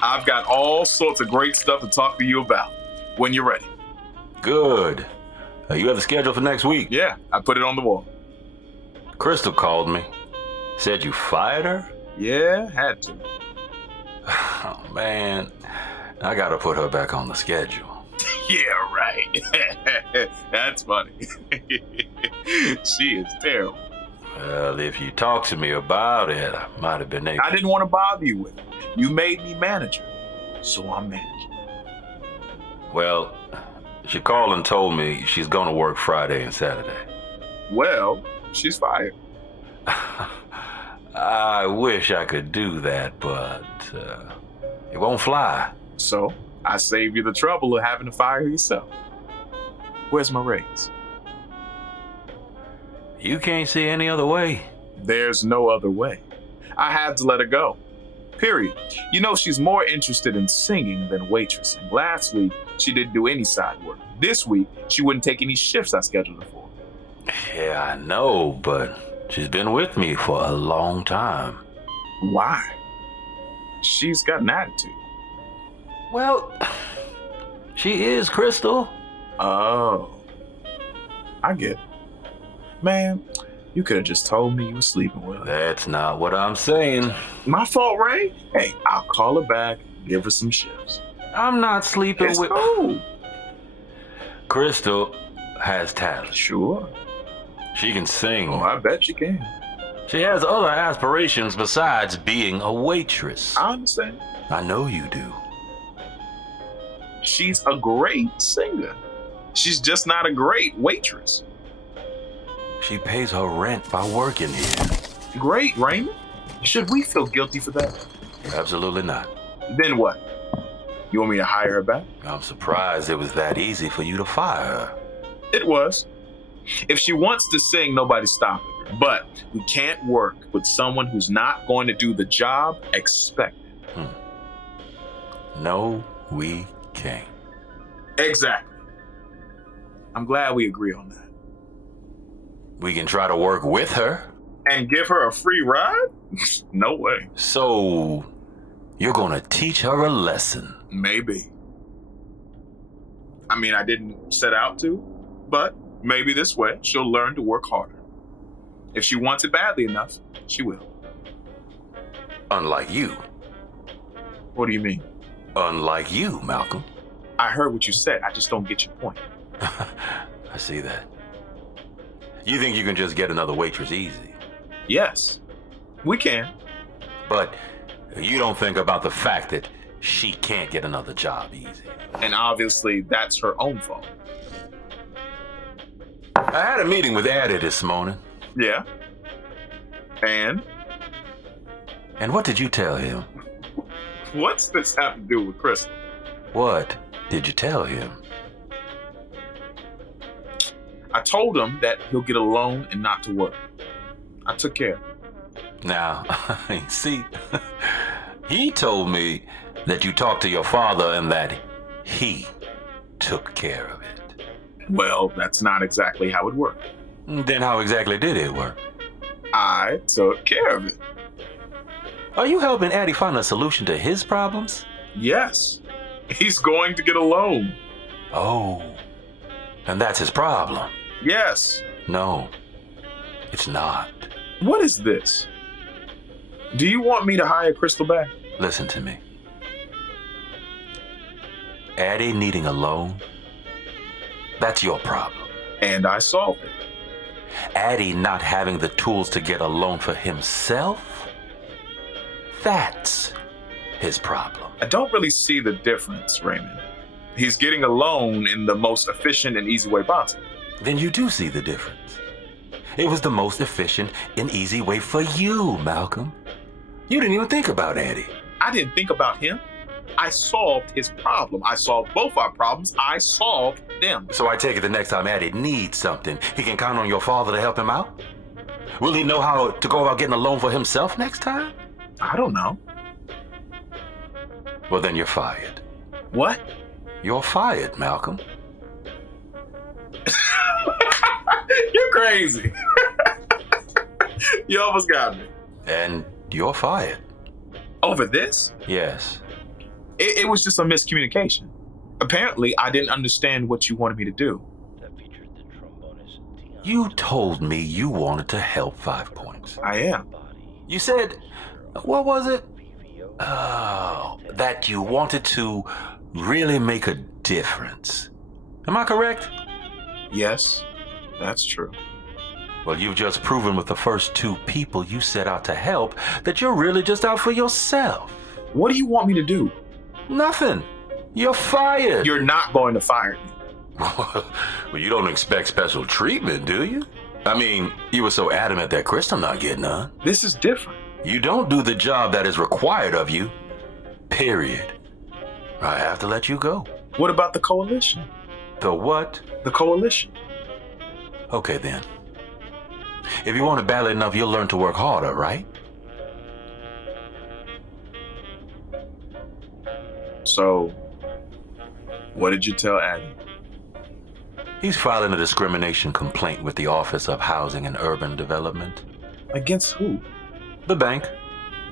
I've got all sorts of great stuff to talk to you about when you're ready. Good. You have the schedule for next week? Yeah, I put it on the wall. Crystal called me. Said you fired her? Yeah, had to. Oh, man. I gotta put her back on the schedule. Yeah, right. That's funny. She is terrible. Well, if you talked to me about it, I might have been able... I didn't want to bother you with it. You made me manager, so I'm managing. Well, she called and told me she's gonna work Friday and Saturday. Well, she's fired. I wish I could do that, but it won't fly. So, I saved you the trouble of having to fire her yourself. Where's my raise? You can't see any other way. There's no other way. I had to let her go. Period. You know, she's more interested in singing than waitressing. Last week, she didn't do any side work. This week, she wouldn't take any shifts I scheduled her for. Yeah, I know, but she's been with me for a long time. Why? She's got an attitude. Well, she is, Crystal. Oh. I get it. Man, you could have just told me you were sleeping with her. That's not what I'm saying. My fault, Ray? Hey, I'll call her back, give her some shifts. I'm not sleeping It's with... cool. Crystal has talent. Sure. She can sing. Oh, I bet you can. She has other aspirations besides being a waitress. I understand. I know you do. She's a great singer. She's just not a great waitress. She pays her rent by working here. Great, Raymond. Should we feel guilty for that? Absolutely not. Then what? You want me to hire her back? I'm surprised it was that easy for you to fire her. It was. If she wants to sing, nobody's stopping her. But we can't work with someone who's not going to do the job expected. No, we can't. Exactly. I'm glad we agree on that. We can try to work with her. And give her a free ride? No way. So, you're gonna teach her a lesson. Maybe. I mean, I didn't set out to, but maybe this way she'll learn to work harder. If she wants it badly enough, she will. Unlike you. What do you mean? Unlike you, Malcolm. I heard what you said. I just don't get your point. I see that. You think you can just get another waitress easy? Yes, we can. But you don't think about the fact that she can't get another job easy. And obviously, that's her own fault. I had a meeting with Addie this morning. Yeah. And? And what did you tell him? What's this have to do with Crystal? What did you tell him? I told him that he'll get a loan and not to work. I took care of him. Now, see, he told me that you talked to your father and that he took care of it. Well, that's not exactly how it worked. Then how exactly did it work? I took care of it. Are you helping Addie find a solution to his problems? Yes. He's going to get a loan. Oh, and that's his problem. Yes. No, it's not. What is this? Do you want me to hire Crystal back? Listen to me. Addie needing a loan, that's your problem. And I solved it. Addie not having the tools to get a loan for himself, that's his problem. I don't really see the difference, Raymond. He's getting a loan in the most efficient and easy way possible. Then you do see the difference. It was the most efficient and easy way for you, Malcolm. You didn't even think about Addie. I didn't think about him. I solved his problem. I solved both our problems. I solved them. So I take it the next time Addie needs something, he can count on your father to help him out? Will he know how to go about getting a loan for himself next time? I don't know. Well, then you're fired. What? You're fired, Malcolm. You're crazy. You almost got me. And you're fired. Over this? Yes. It was just a miscommunication. Apparently, I didn't understand what you wanted me to do. You told me you wanted to help 5 Points. I am. You said, what was it? Oh, that you wanted to really make a difference. Am I correct? Yes, that's true. Well, you've just proven with the first 2 people you set out to help that you're really just out for yourself. What do you want me to do? Nothing. You're fired. You're not going to fire me. Well, you don't expect special treatment, do you? I mean, you were so adamant that Crystal not getting none. This is different. You don't do the job that is required of you, period. I have to let you go. What about the coalition? The what? The coalition. Okay, then. If you want it badly enough, you'll learn to work harder, right? So, what did you tell Addie? He's filing a discrimination complaint with the Office of Housing and Urban Development. Against who? The bank.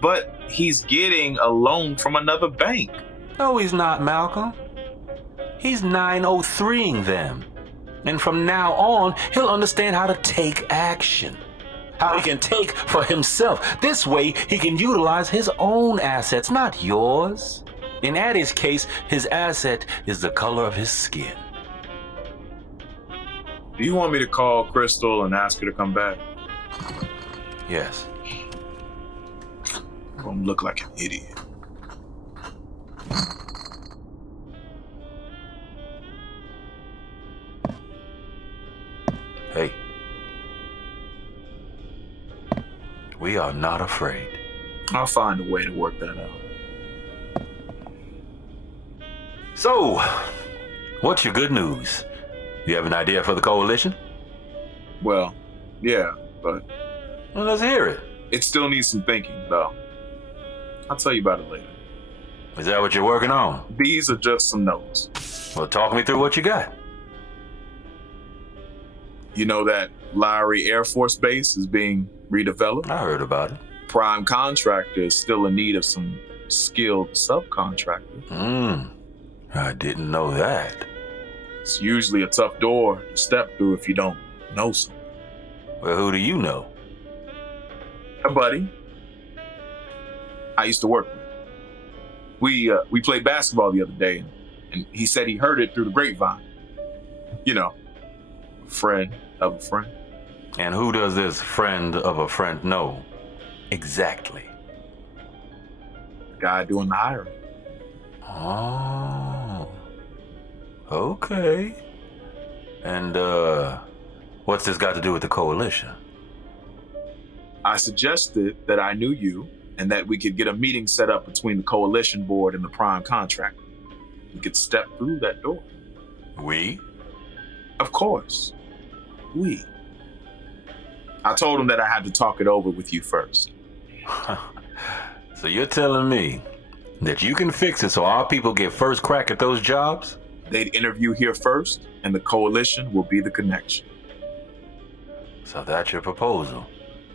But he's getting a loan from another bank. No, he's not, Malcolm. He's 903ing them. And from now on, he'll understand how to take action. How he can take for himself. This way, he can utilize his own assets, not yours. In Addie's case, his asset is the color of his skin. Do you want me to call Crystal and ask her to come back? Yes. I'm gonna look like an idiot. Hey. We are not afraid. I'll find a way to work that out. So, what's your good news? You have an idea for the coalition? Well, yeah, but Well, let's hear it. it still needs some thinking, though. I'll tell you about it later. Is that what you're working on? These are just some notes. Well, talk me through what you got. You know that Lowry Air Force Base is being redeveloped? I heard about it. Prime contractor is still in need of some skilled subcontractors. I didn't know that. It's usually a tough door to step through if you don't know someone. Well, who do you know? A buddy I used to work with. We played basketball the other day, and he said he heard it through the grapevine. You know, a friend of a friend. And who does this friend of a friend know? Exactly. Guy doing the hiring. Oh. Okay. And, what's this got to do with the coalition? I suggested that I knew you and that we could get a meeting set up between the coalition board and the prime contractor. We could step through that door. We? Of course. We. I told him that I had to talk it over with you first. So you're telling me that you can fix it so our people get first crack at those jobs? They'd interview here first, and the coalition will be the connection. So that's your proposal.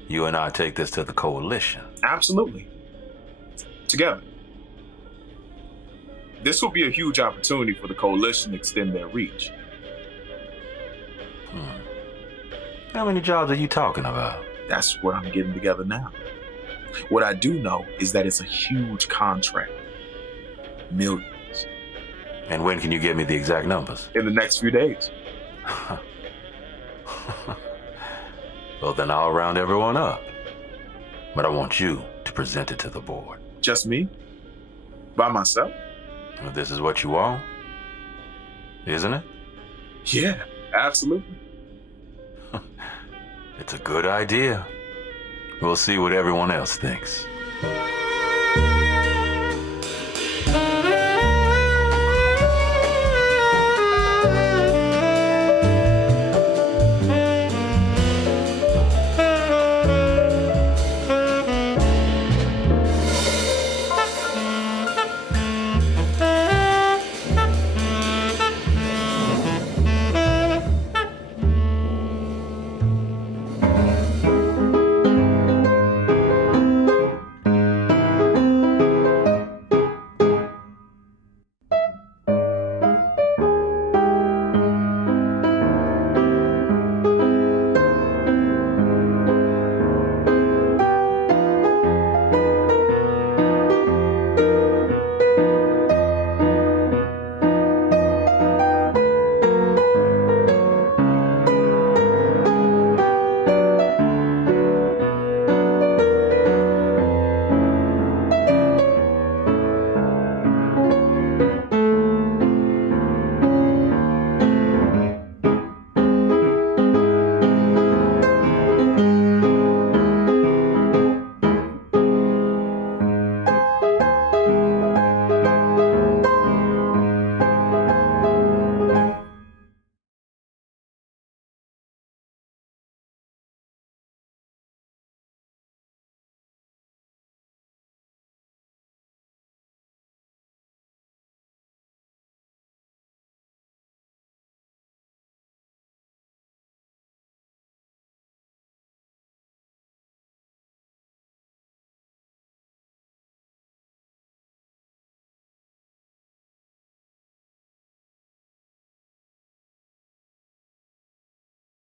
You and I take this to the coalition. Absolutely. Together. This will be a huge opportunity for the coalition to extend their reach. How many jobs are you talking about? That's where I'm getting together now. What I do know is that it's a huge contract. Millions. And when can you give me the exact numbers? In the next few days. Well, then I'll round everyone up. But I want you to present it to the board. Just me? By myself? Well, this is what you want, isn't it? Yeah, absolutely. It's a good idea. We'll see what everyone else thinks.